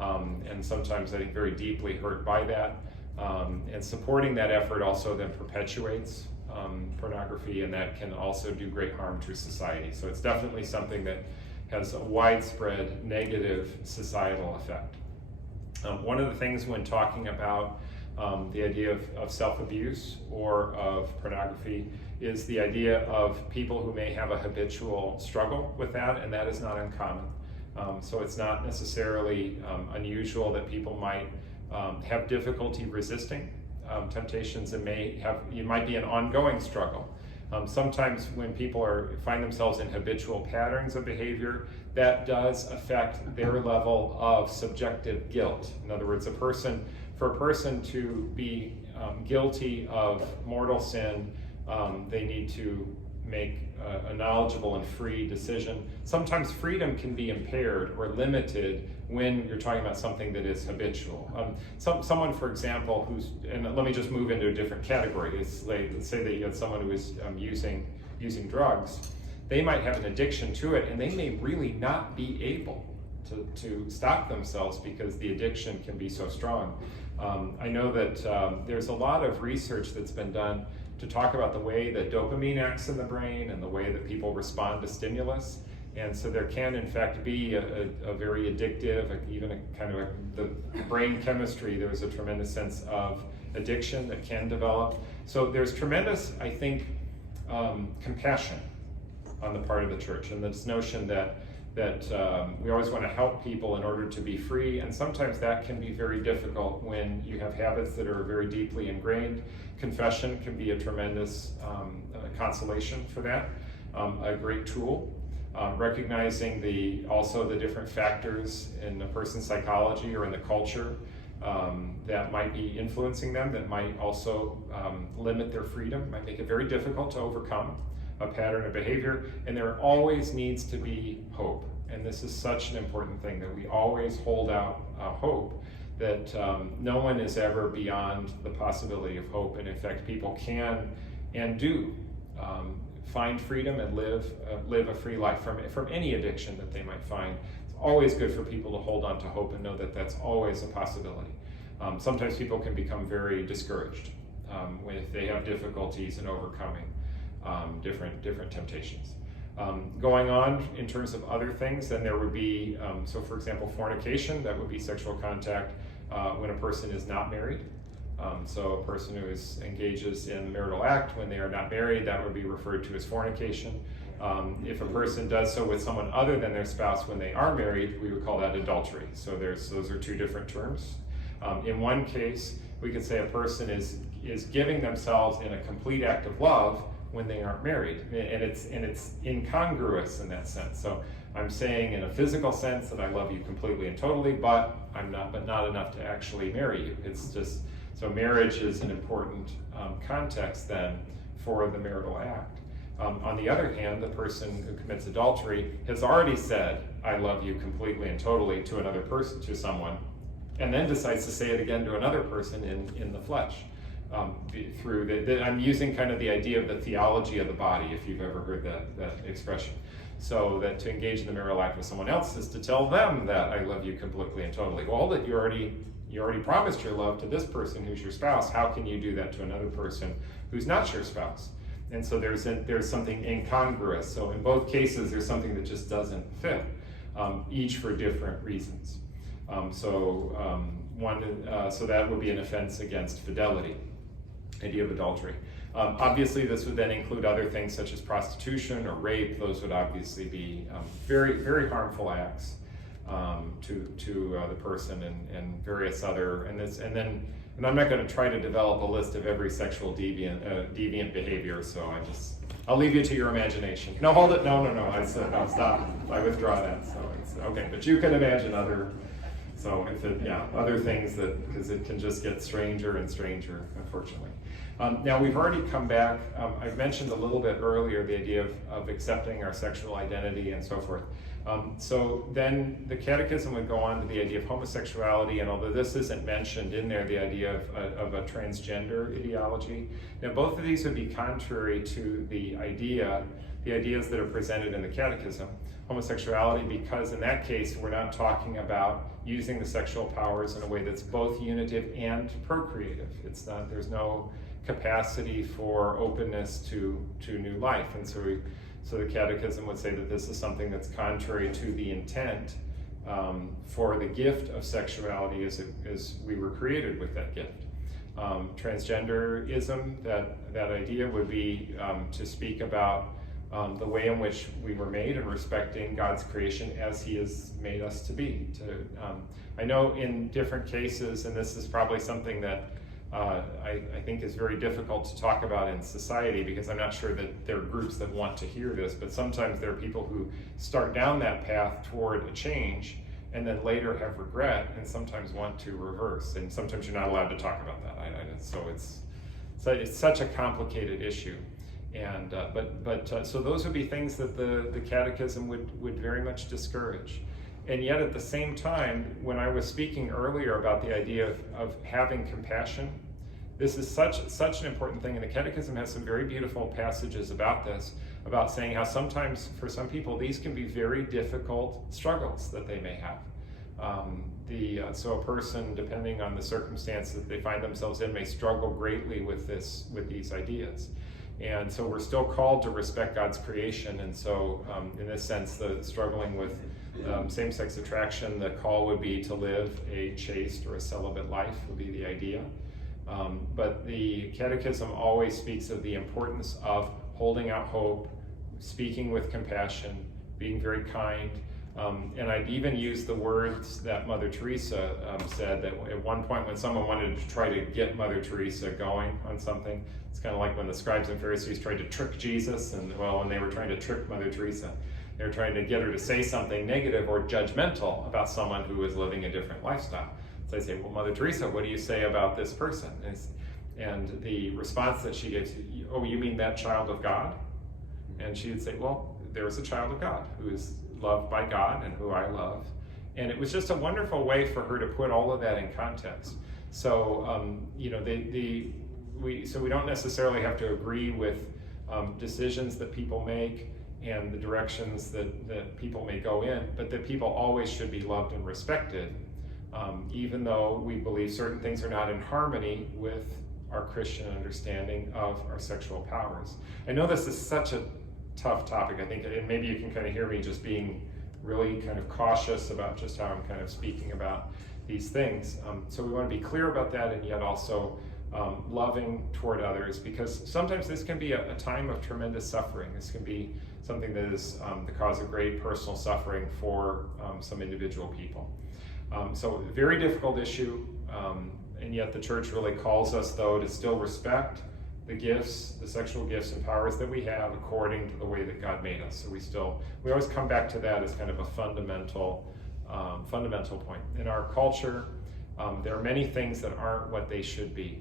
and sometimes I think very deeply hurt by that. And supporting that effort also then perpetuates pornography, and that can also do great harm to society. So it's definitely something that has a widespread negative societal effect. One of the things when talking about the idea of self-abuse or of pornography is the idea of people who may have a habitual struggle with that, and that is not uncommon. So it's not necessarily unusual that people might have difficulty resisting temptations, and it might be an ongoing struggle. Sometimes when people find themselves in habitual patterns of behavior, that does affect their level of subjective guilt. In other words, for a person to be guilty of mortal sin, they need to make a knowledgeable and free decision. Sometimes freedom can be impaired or limited when you're talking about something that is habitual. Someone, for example, and let me just move into a different category. Let's say that you had someone who is using drugs. They might have an addiction to it, and they may really not be able to stop themselves because the addiction can be so strong. I know that there's a lot of research that's been done to talk about the way that dopamine acts in the brain and the way that people respond to stimulus. And so there can, in fact, be a very addictive, the brain chemistry, there's a tremendous sense of addiction that can develop. So there's tremendous, I think, compassion on the part of the church, and this notion that we always want to help people in order to be free, and sometimes that can be very difficult when you have habits that are very deeply ingrained. Confession can be a tremendous consolation for that, a great tool. Recognizing also the different factors in a person's psychology or in the culture that might be influencing them, that might also limit their freedom, might make it very difficult to overcome a pattern of behavior. And there always needs to be hope. And this is such an important thing, that we always hold out hope, that no one is ever beyond the possibility of hope. And in fact, people can and do find freedom and live a free life from any addiction that they might find. It's always good for people to hold on to hope and know that that's always a possibility. Sometimes people can become very discouraged when they have difficulties in overcoming different temptations. Going on in terms of other things, then there would be, so for example, fornication. That would be sexual contact when a person is not married. So a person who engages in the marital act when they are not married, that would be referred to as fornication. If a person does so with someone other than their spouse when they are married, we would call that adultery. So those are two different terms. In one case, we could say a person is giving themselves in a complete act of love when they aren't married, and it's incongruous in that sense. So I'm saying in a physical sense that I love you completely and totally, but not enough to actually marry you. It's just, so marriage is an important context then for the marital act. On the other hand, the person who commits adultery has already said, I love you completely and totally to another person, to someone, and then decides to say it again to another person in the flesh. I'm using kind of the idea of the theology of the body, if you've ever heard that expression. So that to engage in the marital act with someone else is to tell them that I love you completely and totally. Well, that you already promised your love to this person who's your spouse. How can you do that to another person who's not your spouse? And so there's something incongruous. So in both cases, there's something that just doesn't fit, each for different reasons. So that would be an offense against fidelity. idea of adultery. Obviously, this would then include other things such as prostitution or rape. Those would obviously be very, very harmful acts to the person, and various other. And I'm not going to try to develop a list of every sexual deviant behavior. So I'll leave you to your imagination. No, hold it. No. I said no. Stop. I withdraw that. So it's okay. But you can imagine other. So other things because it can just get stranger and stranger, unfortunately. Now we've already come back. I've mentioned a little bit earlier the idea of accepting our sexual identity and so forth. So then the Catechism would go on to the idea of homosexuality, and although this isn't mentioned in there, the idea of a transgender ideology. Now both of these would be contrary to the ideas that are presented in the Catechism. Homosexuality, because in that case we're not talking about using the sexual powers in a way that's both unitive and procreative. There's no capacity for openness to new life, and so the Catechism would say that this is something that's contrary to the intent for the gift of sexuality as we were created with that gift. Transgenderism, that idea would be to speak about the way in which we were made and respecting God's creation as He has made us to be. I know in different cases, and this is probably something that I think is very difficult to talk about in society, because I'm not sure that there are groups that want to hear this, but sometimes there are people who start down that path toward a change and then later have regret and sometimes want to reverse, and sometimes you're not allowed to talk about that. So it's such a complicated issue. And so those would be things that the Catechism would very much discourage. And yet at the same time, when I was speaking earlier about the idea of having compassion, this is such an important thing, and the Catechism has some very beautiful passages about this, about saying how sometimes for some people these can be very difficult struggles that they may have. So a person, depending on the circumstance that they find themselves in, may struggle greatly with these ideas. And so we're still called to respect God's creation, and so in this sense, the struggling with same-sex attraction, the call would be to live a chaste or a celibate life would be the idea. But the Catechism always speaks of the importance of holding out hope, speaking with compassion, being very kind. And I'd even use the words that Mother Teresa said, that at one point when someone wanted to try to get Mother Teresa going on something, it's kind of like when the scribes and Pharisees tried to trick Jesus, and when they were trying to trick Mother Teresa, they were trying to get her to say something negative or judgmental about someone who was living a different lifestyle. So they say, well, Mother Teresa, what do you say about this person? And the response that she gave, oh, you mean that child of God? And she would say, well, there is a child of God who is loved by God and who I love. And it was just a wonderful way for her to put all of that in context. So, we don't necessarily have to agree with decisions that people make and the directions that people may go in, but that people always should be loved and respected, even though we believe certain things are not in harmony with our Christian understanding of our sexual powers. I know this is such a tough topic, I think, and maybe you can kind of hear me just being really kind of cautious about just how I'm kind of speaking about these things. So we want to be clear about that, and yet also loving toward others, because sometimes this can be a time of tremendous suffering. This can be something that is the cause of great personal suffering for some individual people. So a very difficult issue, and yet the church really calls us, though, to still respect the gifts, the sexual gifts and powers that we have according to the way that God made us. So we always come back to that as kind of a fundamental point. In our culture, there are many things that aren't what they should be.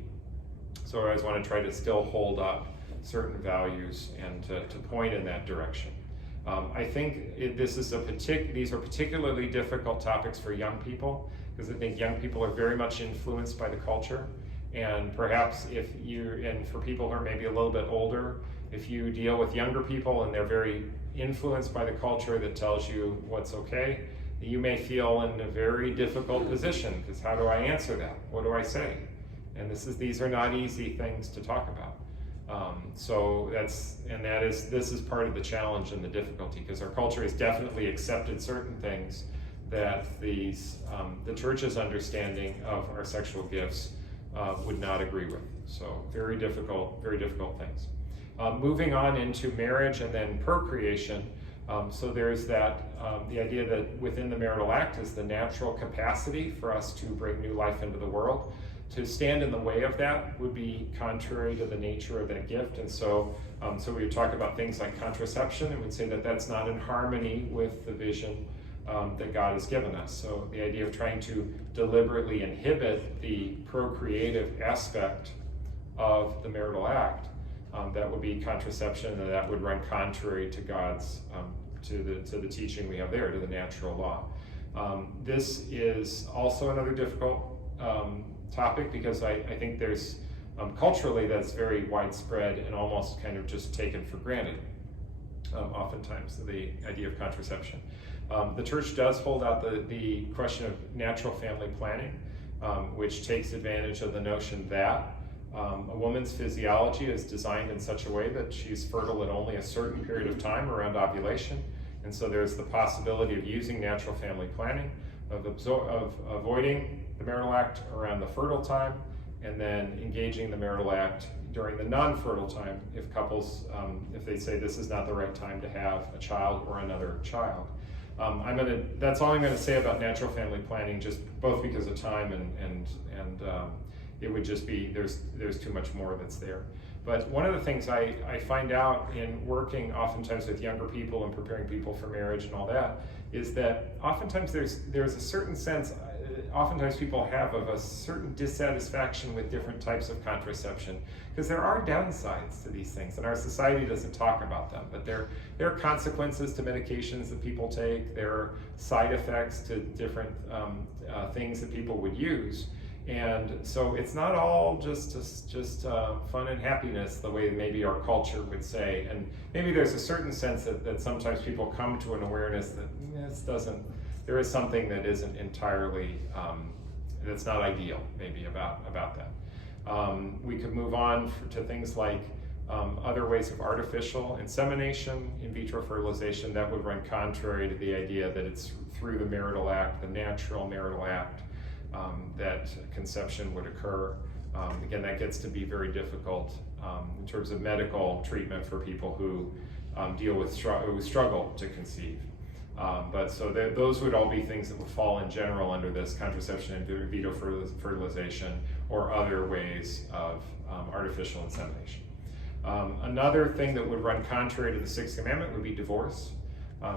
So I always want to try to still hold up certain values and to point in that direction. I think these are particularly difficult topics for young people, because I think young people are very much influenced by the culture. And perhaps and for people who are maybe a little bit older, if you deal with younger people and they're very influenced by the culture that tells you what's okay, you may feel in a very difficult position, because how do I answer that? What do I say? And these are not easy things to talk about. This is part of the challenge and the difficulty, because our culture has definitely accepted certain things that the church's understanding of our sexual gifts would not agree with. So very difficult things. Moving on into marriage and then procreation. So there's that, the idea that within the marital act is the natural capacity for us to bring new life into the world. To stand in the way of that would be contrary to the nature of that gift. And so we would talk about things like contraception, and we'd say that that's not in harmony with the vision that God has given us. So the idea of trying to deliberately inhibit the procreative aspect of the marital act, that would be contraception, and that would run contrary to God's, to the teaching we have there, to the natural law. This is also another difficult topic, because I think there's, culturally, that's very widespread and almost kind of just taken for granted, oftentimes, the idea of contraception. The church does hold out the question of natural family planning, which takes advantage of the notion that a woman's physiology is designed in such a way that she's fertile at only a certain period of time around ovulation. And so there's the possibility of using natural family planning, of avoiding the marital act around the fertile time, and then engaging the marital act during the non-fertile time if couples, if they say this is not the right time to have a child or another child. That's all I'm going to say about natural family planning, just both because of time and it would just be, there's too much more that's there. But one of the things I find out in working oftentimes with younger people and preparing people for marriage and all that is that oftentimes there's a certain sense, oftentimes people have, of a certain dissatisfaction with different types of contraception, because there are downsides to these things, and our society doesn't talk about them, but there are consequences to medications that people take, there are side effects to different things that people would use. And so it's not all just fun and happiness the way maybe our culture would say. And maybe there's a certain sense that sometimes people come to an awareness that there is something that isn't entirely, that's not ideal maybe about that. We could move on to things like other ways of artificial insemination, in vitro fertilization. That would run contrary to the idea that it's through the marital act, the natural marital act, that conception would occur. Again, that gets to be very difficult in terms of medical treatment for people who deal with who struggle to conceive. But so those would all be things that would fall in general under this contraception and in vitro fertilization or other ways of artificial insemination. Another thing that would run contrary to the Sixth Commandment would be divorce.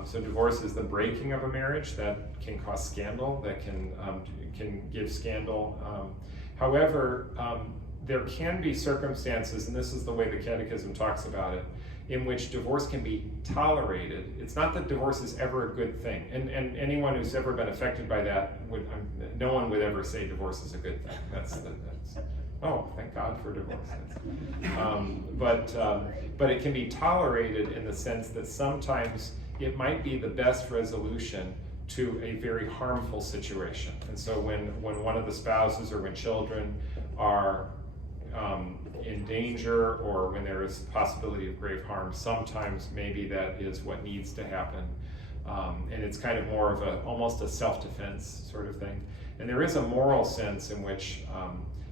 So divorce is the breaking of a marriage that can cause scandal, that can give scandal. However, there can be circumstances, and this is the way the Catechism talks about it, in which divorce can be tolerated. It's not that divorce is ever a good thing, and anyone who's ever been affected by that, no one would ever say divorce is a good thing. That's oh, thank God for divorce. But it can be tolerated in the sense that sometimes it might be the best resolution to a very harmful situation. And so when one of the spouses or when children are in danger, or when there is possibility of grave harm, sometimes maybe that is what needs to happen. And it's kind of more of almost a self-defense sort of thing. And there is a moral sense in which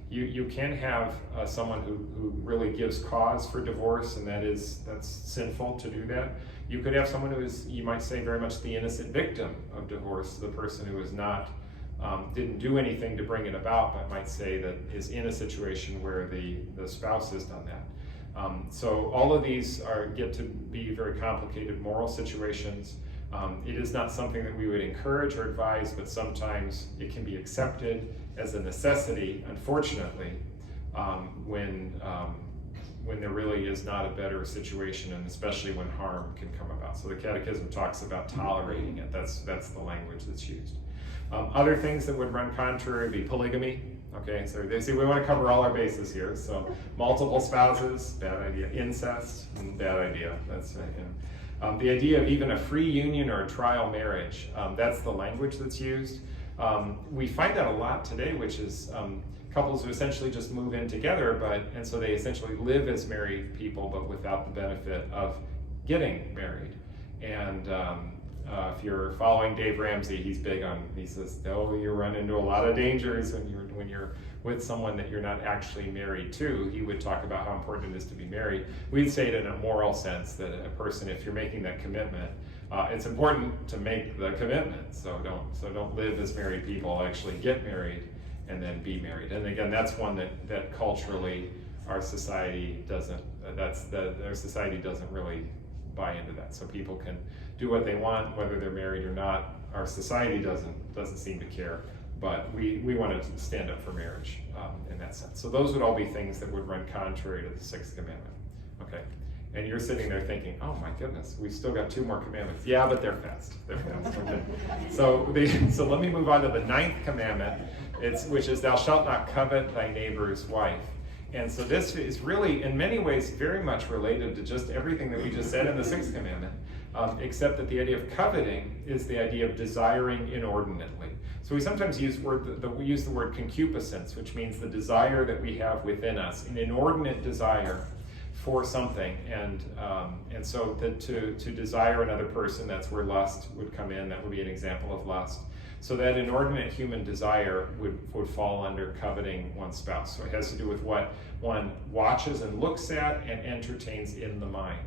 you can have someone who really gives cause for divorce, and that's sinful to do that. You could have someone who is, you might say, very much the innocent victim of divorce, the person who is not, didn't do anything to bring it about, but might say that is in a situation where the spouse has done that. So all of these get to be very complicated moral situations. It is not something that we would encourage or advise, but sometimes it can be accepted as a necessity, unfortunately, when there really is not a better situation, and especially when harm can come about. So the Catechism talks about tolerating it. That's the language that's used. Other things that would run contrary would be polygamy. Okay, so they say we want to cover all our bases here. So multiple spouses, bad idea. Incest, bad idea. That's the idea of even a free union or a trial marriage. That's the language that's used. We find that a lot today, which is couples who essentially just move in together, and so they essentially live as married people, but without the benefit of getting married. And if you're following Dave Ramsey, he's big on. He says, "Oh, you run into a lot of dangers when with someone that you're not actually married to. He would talk about how important it is to be married. We'd say it in a moral sense, that a person, if you're making that commitment, it's important to make the commitment. So don't live as married people. Actually get married and then be married. And again, that's one that culturally our society doesn't. Our society doesn't really buy into that. So people can do what they want, whether they're married or not. Our society doesn't seem to care. But we want to stand up for marriage in that sense. So those would all be things that would run contrary to the sixth commandment. Okay. And you're sitting there thinking, oh my goodness, we've still got 2 more commandments. Yeah, but they're fast. Okay. So let me move on to the ninth commandment, which is thou shalt not covet thy neighbor's wife. And so this is really, in many ways, very much related to just everything that we just said in the sixth commandment, except that the idea of coveting is the idea of desiring inordinately. So we sometimes use the word concupiscence, which means the desire that we have within us, an inordinate desire for something, and so to desire another person, that's where lust would come in. That would be an example of lust. So that inordinate human desire would fall under coveting one's spouse. So it has to do with what one watches and looks at and entertains in the mind.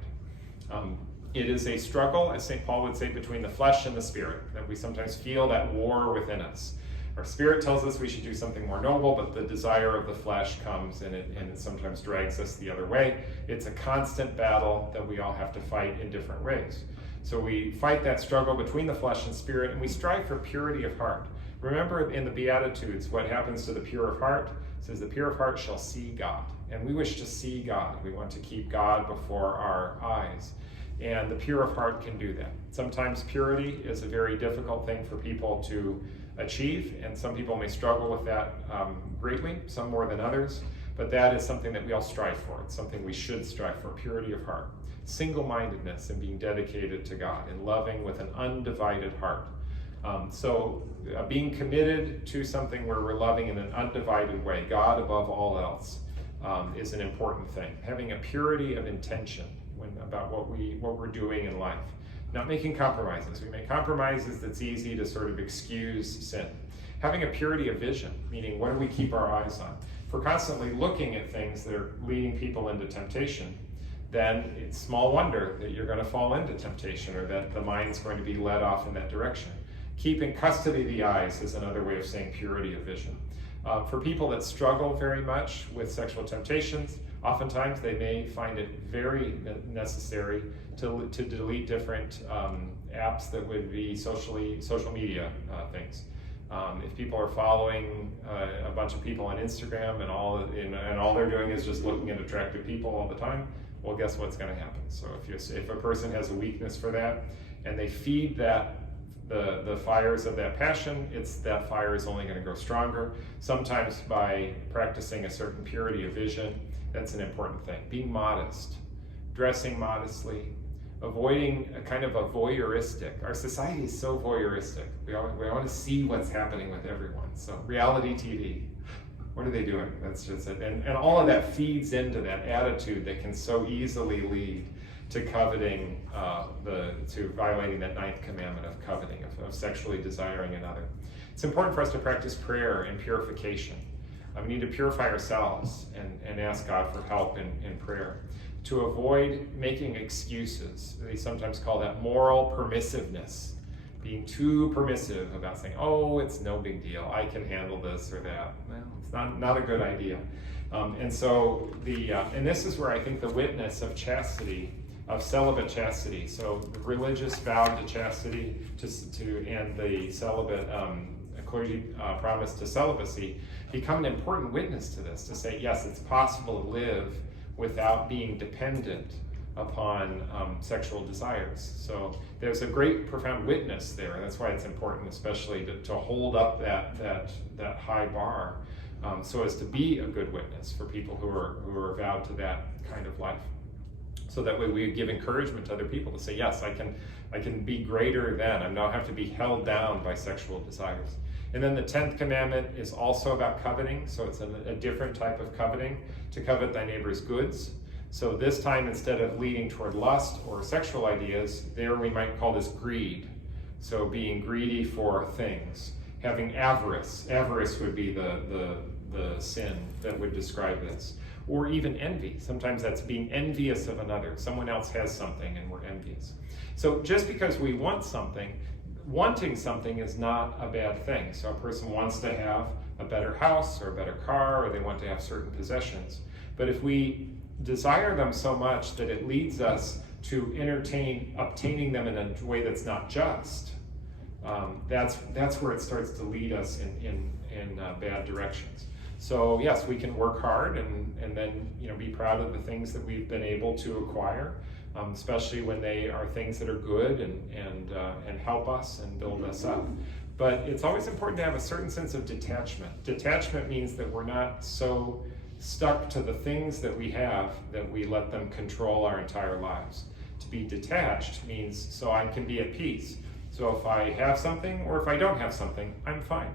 It is a struggle, as St. Paul would say, between the flesh and the spirit, that we sometimes feel that war within us. Our spirit tells us we should do something more noble, but the desire of the flesh comes and it sometimes drags us the other way. It's a constant battle that we all have to fight in different ways. So we fight that struggle between the flesh and spirit, and we strive for purity of heart. Remember in the Beatitudes, what happens to the pure of heart? It says the pure of heart shall see God. And we wish to see God. We want to keep God before our eyes. And the pure of heart can do that. Sometimes purity is a very difficult thing for people to achieve, and some people may struggle with that greatly, some more than others, but that is something that we all strive for. It's something we should strive for, purity of heart. Single-mindedness and being dedicated to God and loving with an undivided heart. So being committed to something where we're loving in an undivided way, God above all else, is an important thing. Having a purity of intention about what we're doing in life. Not making compromises. We make compromises that's easy to sort of excuse sin. Having a purity of vision, meaning what do we keep our eyes on? If we're constantly looking at things that are leading people into temptation, then it's small wonder that you're going to fall into temptation or that the mind's going to be led off in that direction. Keeping custody of the eyes is another way of saying purity of vision. For people that struggle very much with sexual temptations, oftentimes they may find it very necessary to delete different apps that would be social media things. If people are following a bunch of people on Instagram and all they're doing is just looking at attractive people all the time, well, guess what's going to happen? So if a person has a weakness for that and they feed that the fires of that passion, that fire is only going to grow stronger. Sometimes by practicing a certain purity of vision, that's an important thing. Being modest, dressing modestly, avoiding a kind of a voyeuristic. Our society is so voyeuristic. We want to see what's happening with everyone. So reality TV, what are they doing? That's just it. And all of that feeds into that attitude that can so easily lead to coveting, to violating that ninth commandment of coveting, of sexually desiring another. It's important for us to practice prayer and purification. We need to purify ourselves and ask God for help in prayer. To avoid making excuses. They sometimes call that moral permissiveness. Being too permissive about saying, oh, it's no big deal. I can handle this or that. Well, it's not a good idea. And this is where I think the witness of chastity, of celibate chastity, so the religious vow to chastity and the celibate clergy promise to celibacy become an important witness to this, to say, yes, it's possible to live without being dependent upon sexual desires. So there's a great profound witness there. That's why it's important, especially to hold up that high bar, so as to be a good witness for people who are vowed to that kind of life. So that way we give encouragement to other people to say, yes, I can be greater than. I don't have to be held down by sexual desires. And then the 10th commandment is also about coveting. So it's a different type of coveting, to covet thy neighbor's goods. So this time, instead of leading toward lust or sexual ideas, there we might call this greed. So being greedy for things. Having avarice. Avarice would be the the sin that would describe this. Or even envy. Sometimes that's being envious of another. Someone else has something and we're envious. So just because we want something, wanting something is not a bad thing. So a person wants to have a better house or a better car, or they want to have certain possessions. But if we desire them so much that it leads us to entertain obtaining them in a way that's not just, that's where it starts to lead us in bad directions. So yes, we can work hard and then be proud of the things that we've been able to acquire, especially when they are things that are good and help us and build us up. But it's always important to have a certain sense of detachment. Detachment means that we're not so stuck to the things that we have that we let them control our entire lives. To be detached means so I can be at peace. So if I have something or if I don't have something, I'm fine.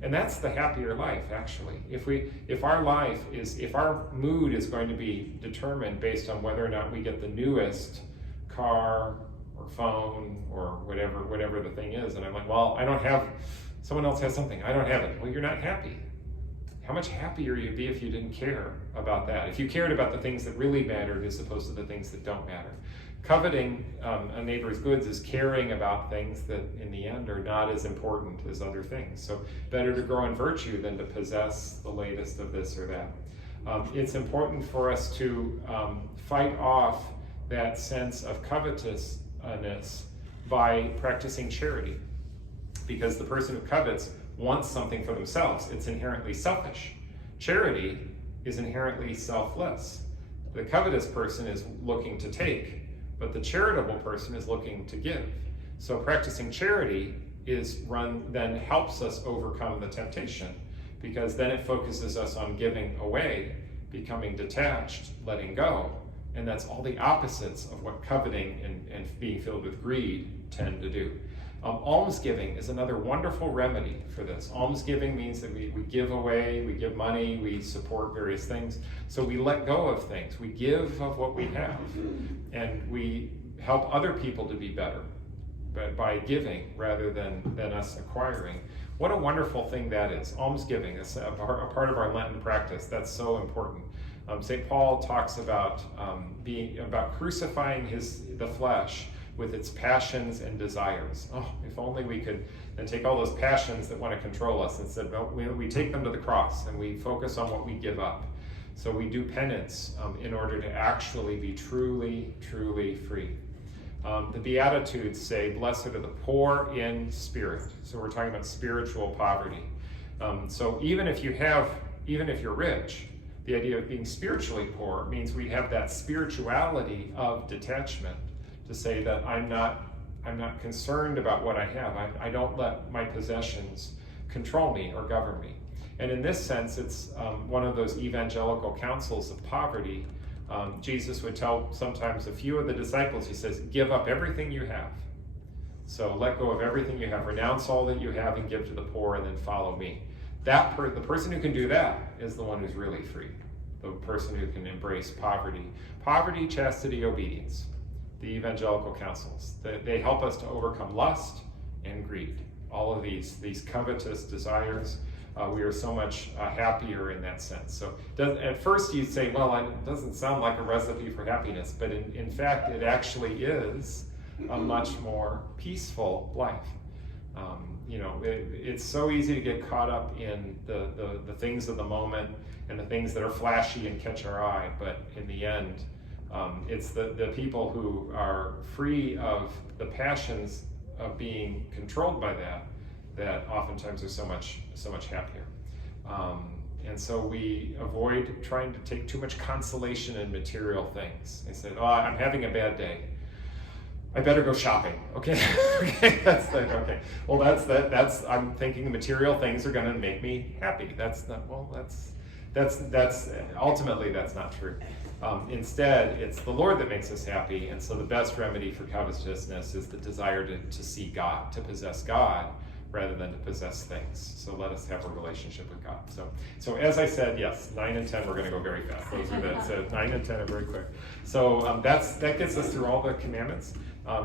And that's the happier life, actually. If our mood is going to be determined based on whether or not we get the newest car or phone or whatever the thing is, and I'm like, well, I don't have, someone else has something, I don't have it. Well, you're not happy. How much happier you'd be if you didn't care about that, if you cared about the things that really mattered as opposed to the things that don't matter. Coveting a neighbor's goods is caring about things that in the end are not as important as other things. So better to grow in virtue than to possess the latest of this or that. It's important for us to fight off that sense of covetousness by practicing charity. Because the person who covets wants something for themselves. It's inherently selfish. Charity is inherently selfless. The covetous person is looking to take, but the charitable person is looking to give. So practicing charity then helps us overcome the temptation, because then it focuses us on giving away, becoming detached, letting go, and that's all the opposites of what coveting and being filled with greed tend to do. Almsgiving is another wonderful remedy for this. Almsgiving means that we give away, we give money, we support various things. So we let go of things. We give of what we have. And we help other people to be better by giving rather than us acquiring. What a wonderful thing that is. Almsgiving is a part of our Lenten practice. That's so important. St. Paul talks about crucifying the flesh with its passions and desires. Oh, if only we could then take all those passions that want to control us and said, well, we take them to the cross and we focus on what we give up. So we do penance in order to actually be truly, truly free. The Beatitudes say, blessed are the poor in spirit. So we're talking about spiritual poverty. So even if you're rich, the idea of being spiritually poor means we have that spirituality of detachment, to say that I'm not concerned about what I have. I don't let my possessions control me or govern me. And in this sense, it's one of those evangelical counsels of poverty. Jesus would tell sometimes a few of the disciples, he says, give up everything you have. So let go of everything you have, renounce all that you have and give to the poor, and then follow me. The person who can do that is the one who's really free. The person who can embrace poverty. Poverty, chastity, obedience. The evangelical counsels. They help us to overcome lust and greed. All of these covetous desires. We are so much happier in that sense. So at first you'd say, well, it doesn't sound like a recipe for happiness, but in fact it actually is a much more peaceful life. It's so easy to get caught up in the things of the moment and the things that are flashy and catch our eye, but in the end, it's the people who are free of the passions of being controlled by that oftentimes are so much happier. And so we avoid trying to take too much consolation in material things. They said, oh, I'm having a bad day. I better go shopping. Okay, okay. Well, that's. I'm thinking material things are going to make me happy. That's ultimately that's not true. Instead, it's the Lord that makes us happy, and so the best remedy for covetousness is the desire to see God, to possess God, rather than to possess things. So let us have a relationship with God. So as I said, yes, 9 and 10, we're going to go very fast. Those are so 9 and 10 are very quick. So that gets us through all the commandments.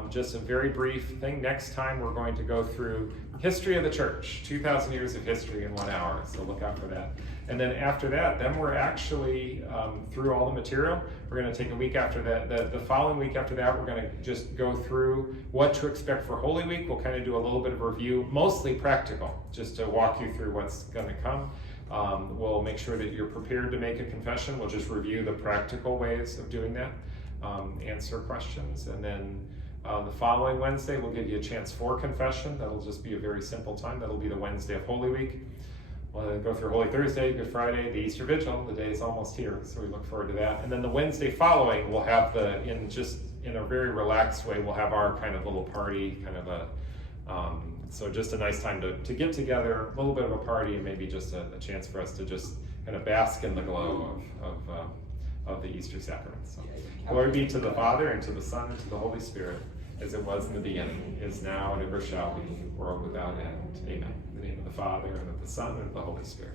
Just a very brief thing. Next time we're going to go through history of the church, 2,000 years of history in 1 hour, so look out for that. And then after that, then we're actually through all the material. We're going to take a week after that. The following week after that, we're going to just go through what to expect for Holy Week. We'll kind of do a little bit of review, mostly practical, just to walk you through what's going to come. We'll make sure that you're prepared to make a confession. We'll just review the practical ways of doing that, answer questions, and then the following Wednesday, we'll give you a chance for confession. That'll just be a very simple time. That'll be the Wednesday of Holy Week. We'll then go through Holy Thursday, Good Friday, the Easter Vigil. The day is almost here, so we look forward to that. And then the Wednesday following, we'll have in a very relaxed way, we'll have our kind of little party, kind of so just a nice time to get together, a little bit of a party, and maybe just a chance for us to just kind of bask in the glow of the Easter sacrament. So, glory be to the Father, and to the Son, and to the Holy Spirit, as it was in the beginning, is now, and ever shall be, world without end. Amen. In the name of the Father, and of the Son, and of the Holy Spirit.